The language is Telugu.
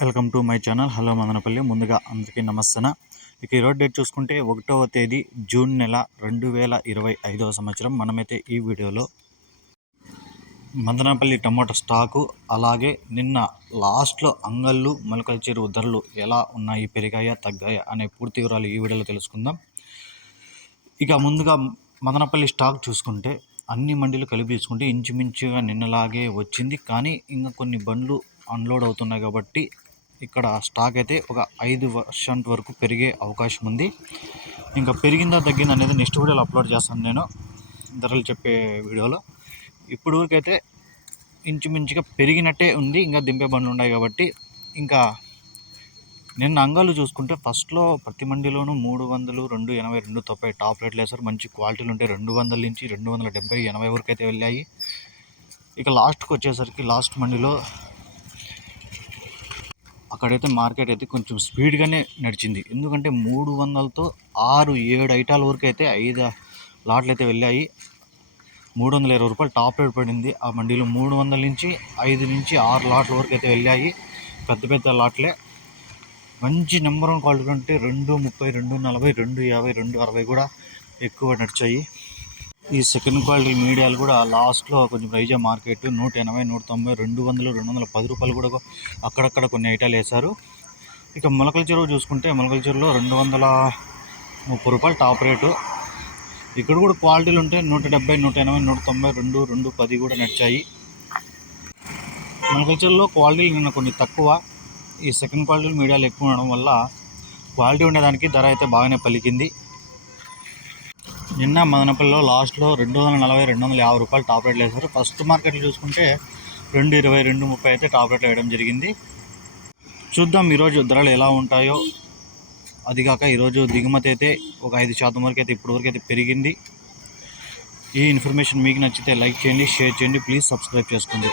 Welcome to my channel. Hello Madanapalle. ముందుగా అందరికీ నమస్తన ఇక ఈరోజు డేట్ చూసుకుంటే ఒకటవ తేదీ జూన్ నెల రెండు వేల ఇరవై ఐదవ సంవత్సరం. మనమైతే ఈ వీడియోలో మదనపల్లి టమాటో స్టాకు అలాగే నిన్న లాస్ట్లో అంగళ్ళు మొలకల చెరువు ధరలు ఎలా ఉన్నాయి పెరిగాయా తగ్గాయా అనే పూర్తి వివరాలు ఈ వీడియోలో తెలుసుకుందాం. ఇక ముందుగా మదనపల్లి స్టాక్ చూసుకుంటే అన్ని మండీలు కలిపి తీసుకుంటే ఇంచుమించుగా నిన్నలాగే వచ్చింది. కానీ ఇంకా కొన్ని బండ్లు అన్లోడ్ అవుతున్నాయి కాబట్టి ఇక్కడ స్టాక్ అయితే ఒక ఐదు పర్సెంట్ వరకు పెరిగే అవకాశం ఉంది. ఇంకా పెరిగిందా తగ్గిందా అనేది నెక్స్ట్ వీడియోలో అప్లోడ్ చేస్తాను నేను ధరలు చెప్పే వీడియోలో. ఇప్పుడు వరకైతే ఇంచుమించుగా పెరిగినట్టే ఉంది ఇంకా దింపే బండ్లు ఉన్నాయి కాబట్టి ఇంకా నిన్న అంగాలు చూసుకుంటే ఫస్ట్లో ప్రతి మండిలోనూ మూడు వందలు రెండు ఎనభై రెండు తొంభై టాప్ రేట్లు వేసారు మంచి క్వాలిటీలు ఉంటాయి రెండు వందల నుంచి రెండు వందల డెబ్బై ఎనభై వరకు అయితే వెళ్ళాయి. ఇక లాస్ట్కి వచ్చేసరికి లాస్ట్ మండిలో అక్కడైతే మార్కెట్ అయితే కొంచెం స్పీడ్గానే నడిచింది. ఎందుకంటే మూడు వందలతో ఆరు ఏడు ఐటాల వరకు అయితే ఐదు లాట్లు అయితే వెళ్ళాయి. మూడు వందల ఇరవై రూపాయలు టాప్ రేట్ పడింది. ఆ మండీలో మూడు వందల నుంచి ఐదు నుంచి ఆరు లాట్ల వరకు అయితే వెళ్ళాయి. పెద్ద పెద్ద లాట్లే. మంచి నెంబర్ వన్ క్వాలిటీ అంటే రెండు ముప్పై రెండు నలభై రెండు యాభై రెండు అరవై కూడా ఎక్కువ నడిచాయి. ఈ సెకండ్ క్వాలిటీ మీడియాలు కూడా లాస్ట్లో కొంచెం రైజా మార్కెట్ నూట ఎనభై నూట తొంభై రెండు వందలు రెండు వందల పది రూపాయలు కూడా అక్కడక్కడ కొన్ని ఐటాలు వేశారు. ఇక మొలకల చెరువు చూసుకుంటే మొలకల చెరువులో రెండు వందల ముప్పై రూపాయలు టాప్ రేటు ఇక్కడ కూడా క్వాలిటీలు ఉంటే నూట డెబ్బై నూట ఎనభై నూట తొంభై రెండు రెండు పది కూడా నడిచాయి మొలకల చెరువులో క్వాలిటీలు నిన్న కొన్ని తక్కువ. ఈ సెకండ్ క్వాలిటీ మీడియాలు ఎక్కువ ఉండడం వల్ల క్వాలిటీ ఉండేదానికి ధర అయితే బాగానే పలికింది. నిన్న మదనపల్లిలో లాస్ట్లో రెండు వందల నలభై రెండు వందల యాభై రూపాయలు టాప్ రేట్లు వేశారు. ఫస్ట్ మార్కెట్లో చూసుకుంటే రెండు ఇరవై రెండు ముప్పై అయితే టాప్ రేట్లు వేయడం జరిగింది. చూద్దాం ఈరోజు ధరలు ఎలా ఉంటాయో. అది కాక ఈరోజు దిగుమతి అయితే ఒక ఐదు శాతం వరకు అయితే ఇప్పటి వరకు అయితే పెరిగింది. ఈ ఇన్ఫర్మేషన్ మీకు నచ్చితే లైక్ చేయండి షేర్ చేయండి ప్లీజ్ సబ్స్క్రైబ్ చేసుకోండి.